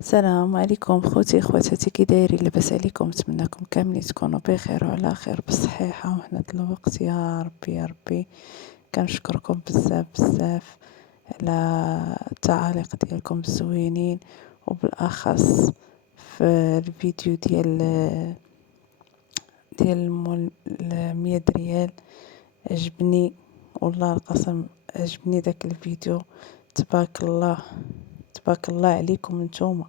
السلام عليكم خوتي خواتاتي، كي دايرين؟ لاباس عليكم؟ نتمنىكم كاملين تكونوا بخير وعلى خير بالصحيحه وحنا الوقت. يا ربي يا ربي كنشكركم بزاف بزاف على التعاليق ديالكم الزوينين، وبالاخص في الفيديو ديال 100 ريال. عجبني والله القسم، عجبني داك الفيديو. تبارك الله تبارك الله عليكم نتوما،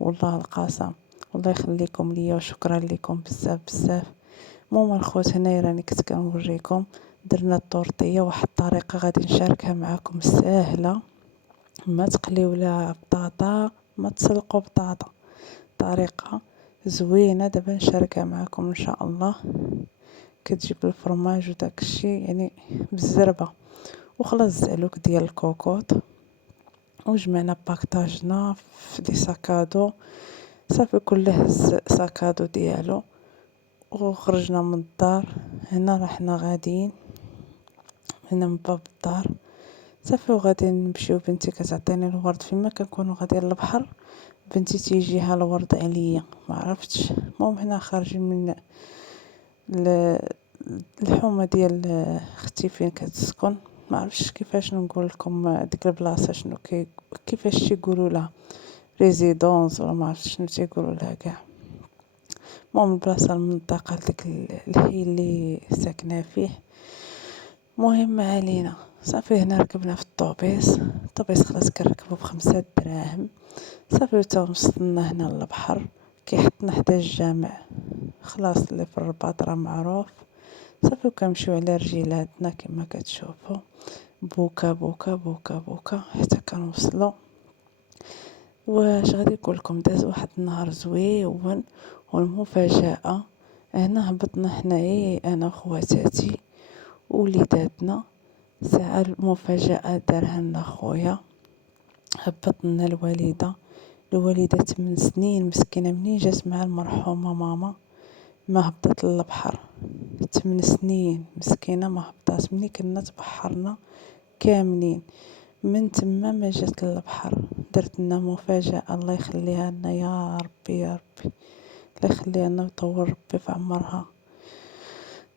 والله القاسم. الله يخليكم ليا وشكرا لكم بزاف بزاف. المهم الخوت، هنايا راني كنت كنوريكم درنا الطورطيه، واحد الطريقه غادي نشاركها معكم ساهله. ما تقليو لا بطاطا، ما تسلقوا بطاطا، طريقه زوينه دابا نشاركها معكم ان شاء الله. كتجيب الفرماج وداك الشيء يعني بالزربه، وخلاص زعلوك ديال الكوكوط، وجمعنا باكطاجنا في دي ساكادو. صافي كل هز ساكادو ديالو وخرجنا من الدار. هنا رحنا غاديين هنا من باب الدار. صافي وغادي نمشيو، بنتي كتعطيني الورد فيما كنكونوا غاديين للبحر. بنتي تيجيها الورد عليا، ما عرفتش. المهم هنا خارجين من الحومه ديال اختي فين كتسكن. ما عرفتش كيفاش نقول لكم ديك البلاصه شنو كيفاش تيقولوا لها، ريزيدونس ولا ما عرفتش شنو تيقولوا لها كاع. المهم البلاصه المنطقه ديك الحي اللي ساكنه فيه. مهم ما علينا. صافي هنا ركبنا في الطوبيس خلاص كنركبو ب5 دراهم. صافي تا وصلنا هنا للبحر، كيحطنا حدا الجامع خلاص اللي في الرباط راه معروف. صافي وكنمشيو على رجيلاتنا كما كتشوفوا، بوكا بوكا بوكا بوكا حتى كنوصلوا. واش غادي نقول لكم، داز واحد النهار زويون. والمفاجاه هنا هبطنا حنايا انا وخواتاتي ووليداتنا. ساعه المفاجاه دارها لنا خويا، هبطنا الوالده 8 سنين مسكينه، منين جات مع المرحومه ماما ما هبطت للبحر. 8 سنين مسكينه ما هبطات، مني كنا تبحرنا كاملين. من تما ما جات للبحر. درت لنا مفاجاه، الله يخليها لنا يا ربي يا ربي، الله يخليها لنا ويطول ربي في عمرها.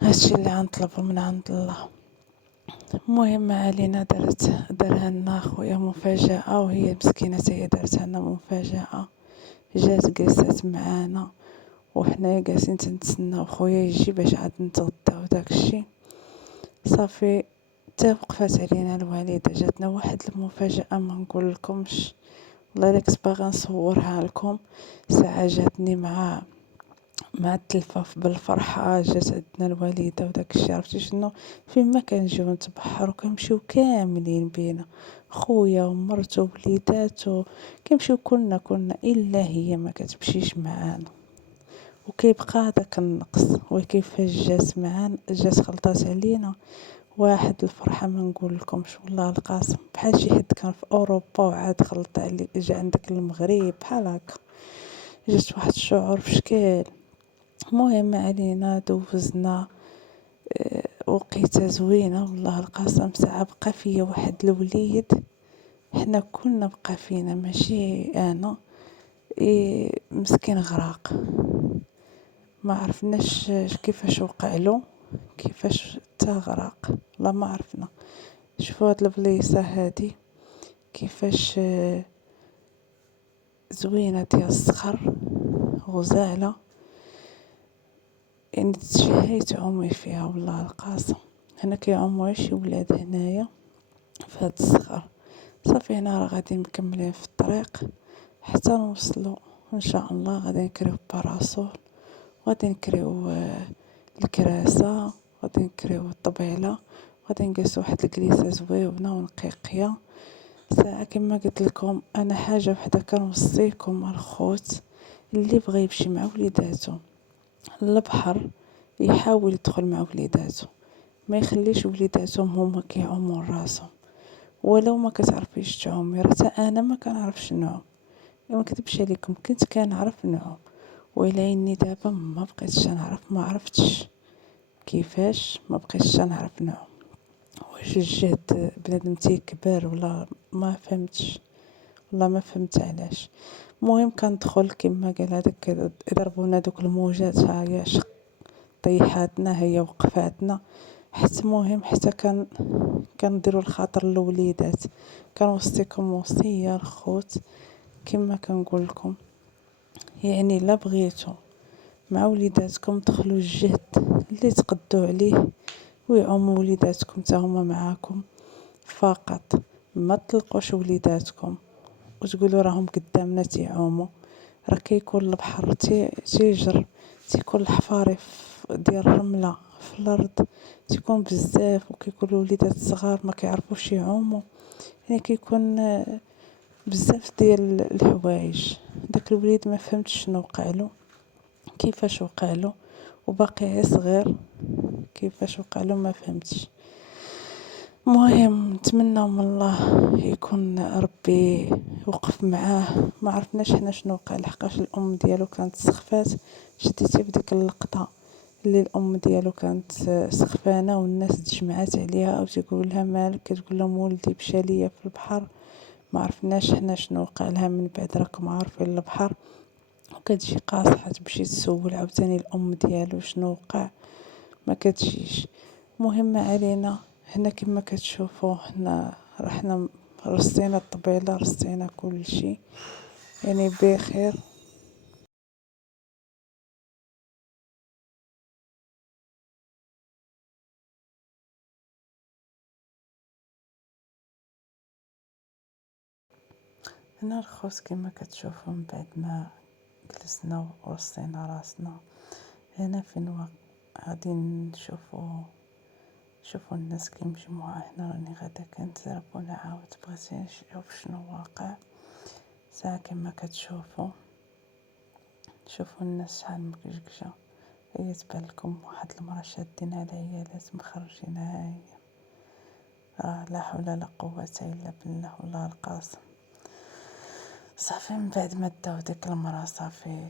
هادشي اللي غنطلبو من عند الله. المهم ما علينا، دارها لنا خويا مفاجاه، وهي مسكينه هي دارتها لنا مفاجاه. جات جلسات معانا وحنايا جالسين تنتسناو خويا يجي باش عاد نتغداو داكشي. صافي تا وقفات علينا الوالده، جاتنا واحد المفاجاه ما نقول لكمش. والله الا كنت باغا نصورها لكم. ساعه جاتني مع التلفاف بالفرحه. جات عندنا الوالده وداكشي، عرفتي شنو؟ فين ما كنجيو نتبحروا كنمشيو كاملين بينا، خويا ومرته ووليداتو، كنمشيو كلنا الا هي ما كتمشيش معانا. وكيبقى داك النقص، وكيفاش جات خلطات علينا واحد الفرحه ما نقول لكمش. والله القاسم بحال شي حد كان في اوروبا وعاد خلط علي، جا عندك المغرب بحال هكا. جات واحد الشعور في شكال. المهم علينا دوزنا وقيته زوينه والله القاسم. ساعه بقى فيا واحد الوليد، حنا كلنا بقى فينا ماشي انا. مسكين غراق، ما عرفناش كيفاش وقع له، كيفاش غرق، لا ما عرفنا. شوفوا هاد البليصه هادي كيفاش زوينه، ديال الصخر غزاله، يعني تشهي تعومي فيها والله القاسم. هنا كيعوموا شي ولاد هنايا في هاد الصخر. صافي هنا راه غادي مكملين في الطريق حتى نوصلوا ان شاء الله. غادي نكريو باراسول، غادي نكريو الكراسه، غادي نكريو الطبيله، غادي نجلسوا واحد الجلسه زويونه ونقيقيه. ساعه كما قلت لكم انا حاجه وحده كنوصيكم الخوت، اللي بغى يمشي مع وليداتو للبحر يحاول يدخل مع وليداتو، ما يخليش وليداتهم هما كيعوموا راسهم. ولو ما كتعرفيش تعومي، راه حتى انا ما كنعرفش نعوم، ما كذبش عليكم، كنت كنعرف نعوم وإلا اني دابا ما بقيتش نعرف. ما عرفتش كيفاش، ما بقيتش نعرف نعوم. واش الجهد بنادم تيكبر ولا ما فهمتش. والله ما فهمت علاش. المهم كندخل كما قال هذاك يضربونا دوك الموجات، ها هي شق طيحاتنا، هي وقفاتنا. حتى المهم حتى كنديرو الخاطر للوليدات. كنوصيكم وصية الخوت، كما كنقول لكم، يعني لا بغيتو مع وليداتكم دخلوا الجهد اللي تقدوا عليه، ويعوموا وليداتكم تا هما معاكم فقط. ما تطلقوش وليداتكم وتقولوا راهم قدامنا تيعوموا. راه كيكون البحر تيجر، تيكون الحفاري ديال الرملة في الارض تيكون بزاف، وكيكون الوليدات الصغار ما كيعرفوش يعوموا. يعني كيكون بزاف ديال الحوايج. داك الوليد ما فهمتش شنو وقعلو، كيفاش وقعلو، وباقي صغير، كيفاش وقعلو ما فهمتش. المهم نتمنى من الله يكون ربي وقف معاه. ما عرفناش حنا شنو وقع، لحقاش الام ديالو كانت سخفات. شديتي بديك اللقطه اللي الام ديالو كانت سخفانه والناس تجمعات عليها او تقول لها مالك، كتقول لهم ولدي مشى ليا في البحر. ما عرفناش حنا شنو وقع لها. من بعد راكم عارفين البحر، وكتجي قاصحه تمشي تسول عاوتاني الام ديالو شنو وقع، ما كتجيش. المهم ما علينا. هنا كما كتشوفوا هنا رحنا رصينا الطبيله، رصينا كل شيء يعني بخير. هنا الخوص كما كتشوفوا من بعد ما جلسنا ورصينا راسنا، هنا فين غادي شوفوا الناس كيمجموعة. هنا راني غادا كنتزرب ونعاود بغيت نشوف شنو واقع. ساعة كما كتشوفوا، شوفوا الناس شحال مكجكجة. هي تبان لكم واحد المرا شادين على عيالات مخرجينها، هي لا حول لا قوة الا بالله والله القاسم. صافي من بعد ما داو ديك المرا صافي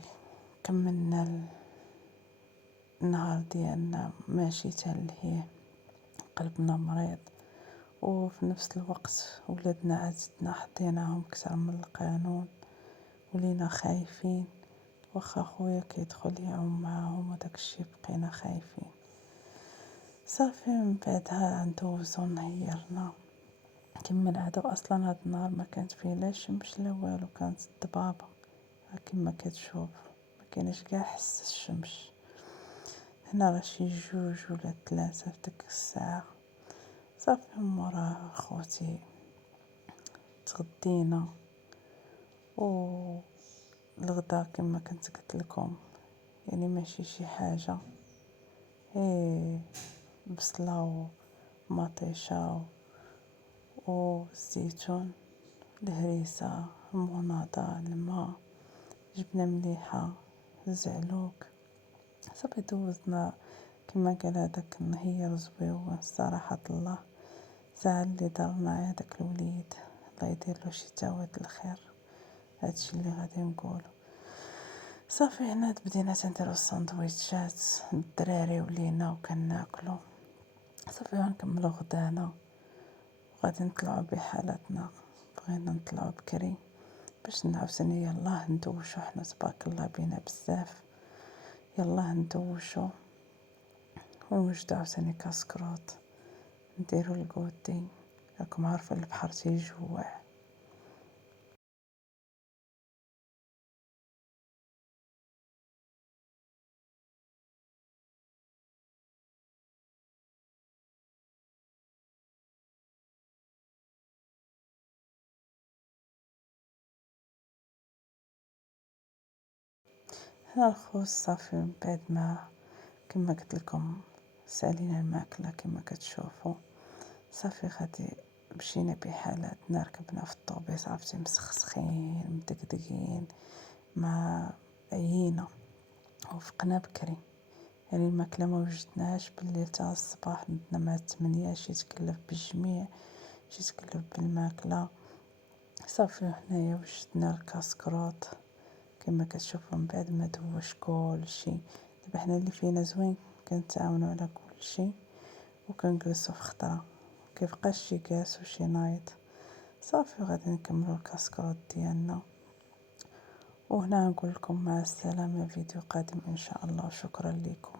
كملنا النهار ديالنا ماشي تلهيه، قلبنا مريض. وفي نفس الوقت ولادنا عزتنا حطيناهم كتر من القانون، ولينا خايفين. واخا خويا كيدخل يعوم معاهم وداك الشي بقينا خايفين. صافي من بعدها ندوزو نهيرنا كما العادة. اصلا هاد النهار ما كانت فيه لا شمس لا والو، كانت الضبابة كما كتشوف، ما كاينش كاع حس الشمس. هنا راه شي 2 ولا 3 في ديك الساعة. صافي مورا خوتي تغدينا، و الغدا كما كنت قلت لكم يعني ماشي شي حاجة، بصلة ومطيشة والزيتون، الهريسة، المناضة، الماء، جبنة مليحة، الزعلوك. صافي دوزنا كما قال هذاك النهير زويون صراحة الله. ساعة اللي دارنا هذاك الوليد، الله يدير له شي تعويض الخير. هادشي اللي غادي نقولو. صافي هنا بدينا تنديرو السندويتشات الدراري ولينا وكناكلو. صافي غنكملو غدانا وغادي نطلعو بحالتنا. بغينا نطلعو بكري باش عاوتاني يلاه ندوشو، حنا تبارك الله بينا بزاف. يلاه ندوشو ونوجدو عاوتاني كاسكروط، نديرو الكودي. راكم عارفين البحر تيجوع. هنا الخوص صافي من بعد ما كما قلت لكم سالينا الماكلة كما كتشوفوا. صافي غادي مشينا بحالاتنا، ركبنا في الطوبيس عرفتي مسخسخين مدقدقين ما عيينا، وفقنا بكري. يعني الماكلة ما وجدناهاش بالليل تا الصباح، ندنا مع 8 شي تكلف بالجميع شي تكلف بالماكلة. صافي حنايا وجدنا الكاسكروط كما كتشوفوا. من بعد ما دوش كلشي، دابا حنا اللي فينا زوين كنتعاونوا على كلشي وكنجلسوا في خضره، كيبقاش شي كاس وشي نايض. صافي غادي نكملو الكاسكروط ديالنا، وهنا نقول لكم مع السلامة، فيديو قادم ان شاء الله، وشكرا لكم.